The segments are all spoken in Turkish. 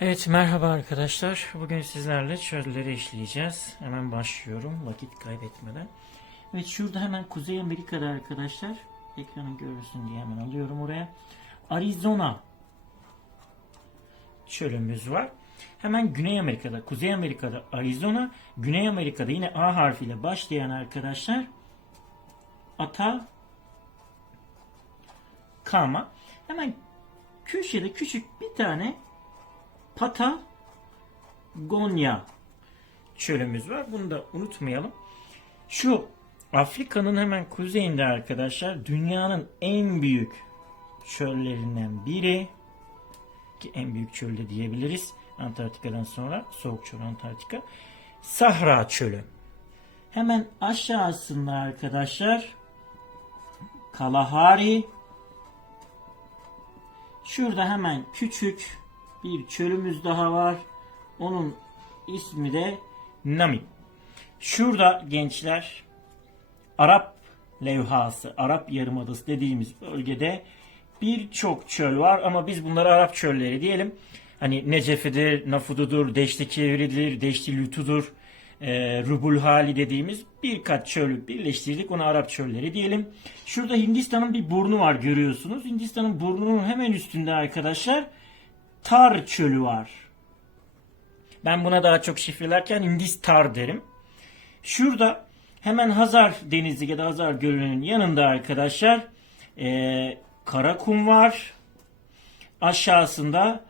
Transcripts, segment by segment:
Evet merhaba arkadaşlar. Bugün sizlerle çölleri işleyeceğiz. Hemen başlıyorum vakit kaybetmeden. Evet şurada hemen Kuzey Amerika'da arkadaşlar. Ekranı görürsün diye hemen alıyorum oraya. Arizona çölümüz var. Hemen Güney Amerika'da, Kuzey Amerika'da Arizona, Güney Amerika'da yine A harfiyle başlayan arkadaşlar Ata Kama. Hemen köşede küçük bir tane Patagonya çölümüz var. Bunu da unutmayalım. Şu Afrika'nın hemen kuzeyinde arkadaşlar dünyanın en büyük çöllerinden biri ki en büyük çölde diyebiliriz. Antarktika'dan sonra soğuk çöl Antarktika. Sahra çölü. Hemen aşağısında arkadaşlar Kalahari. Şurada hemen küçük bir çölümüz daha var. Onun ismi de Namib. Şurada gençler Arap levhası, Arap Yarımadası dediğimiz bölgede birçok çöl var ama biz bunlara Arap çölleri diyelim. Hani Necef'idir, Nafudu'dur, Deşti Kevri'dir, Deşti Lütü'dür, e, Rubul Hali dediğimiz birkaç çölü birleştirdik. Ona Arap çölleri diyelim. Şurada Hindistan'ın bir burnu var görüyorsunuz. Hindistan'ın burnunun hemen üstünde arkadaşlar Tar çölü var. Ben buna daha çok şifrelerken Hindistar derim. Şurada hemen Hazar Denizi ya da Hazar Gölü'nün yanında arkadaşlar eee Karakum var. Aşağısında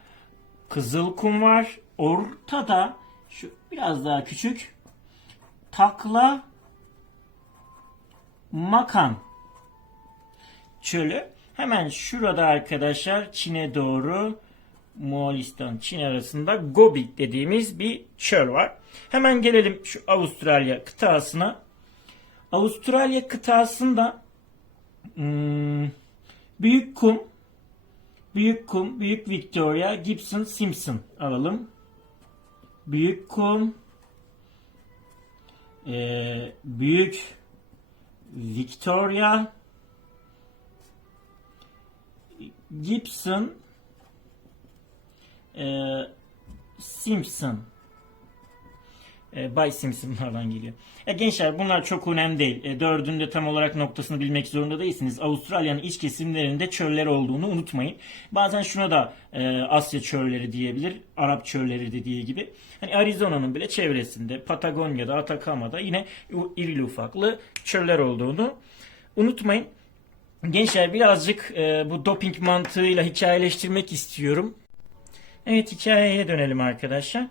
Kızılkum var. Ortada şu biraz daha küçük Takla Makan çölü. Hemen şurada arkadaşlar Çin'e doğru Moğolistan, Çin arasında Gobi dediğimiz bir çöl var. Hemen gelelim şu Avustralya kıtasına. Avustralya kıtasında hmm, Büyük Kum, Büyük Kum, Büyük Victoria, Gibson, Simpson alalım. Büyük Kum, ee, Büyük Victoria, Gibson, e, Simpson. E, Bay Simpson'lardan geliyor. E, gençler bunlar çok önemli değil. E, dördünde tam olarak noktasını bilmek zorunda değilsiniz. Avustralya'nın iç kesimlerinde çöller olduğunu unutmayın. Bazen şuna da e, Asya çölleri diyebilir. Arap çölleri dediği gibi. Hani Arizona'nın bile çevresinde Patagonya'da, Atakama'da yine irili ufaklı çöller olduğunu unutmayın. Gençler birazcık e, bu doping mantığıyla hikayeleştirmek istiyorum. Evet hikayeye dönelim arkadaşlar.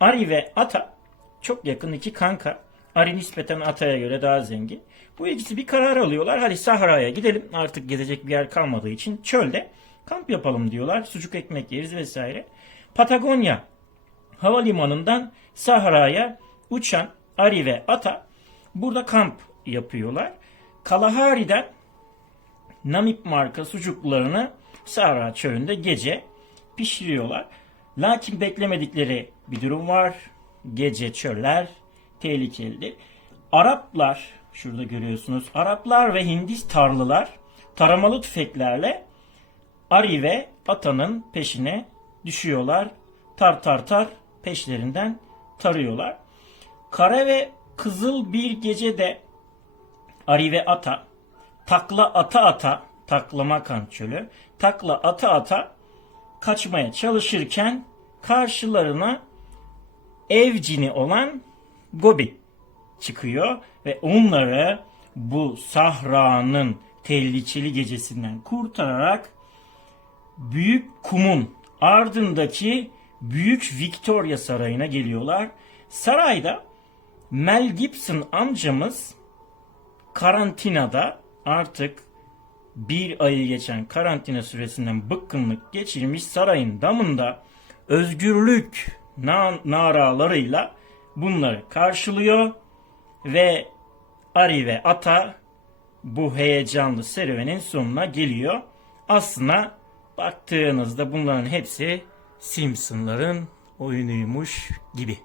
Ari ve Ata çok yakın iki kanka. Ari nispeten Ata'ya göre daha zengin. Bu ikisi bir karar alıyorlar. Hadi Sahra'ya gidelim. Artık gezecek bir yer kalmadığı için çölde kamp yapalım diyorlar. Sucuk ekmek yeriz vesaire. Patagonya havalimanından Sahra'ya uçan Ari ve Ata burada kamp yapıyorlar. Kalahari'den Namib marka sucuklarını Sahra çölünde gece pişiriyorlar. Lakin beklemedikleri bir durum var. Gece çöller tehlikelidir. Araplar, şurada görüyorsunuz, Araplar ve Hindis tarlılar taramalı tüfeklerle Ari ve Ata'nın peşine düşüyorlar. Tar tar tar peşlerinden tarıyorlar. Kara ve kızıl bir gecede Ari ve Ata takla ata ata taklamakan çölü takla ata ata kaçmaya çalışırken karşılarına evcini olan Gobi çıkıyor ve onları bu sahranın tehlikeli gecesinden kurtararak Büyük Kum'un ardındaki Büyük Victoria Sarayı'na geliyorlar. Sarayda Mel Gibson amcamız karantinada artık bir ayı geçen karantina süresinden bıkkınlık geçirmiş sarayın damında özgürlük na- naralarıyla bunları karşılıyor ve Ari ve Ata bu heyecanlı serüvenin sonuna geliyor. Aslında baktığınızda bunların hepsi Simpsonların oyunuymuş gibi.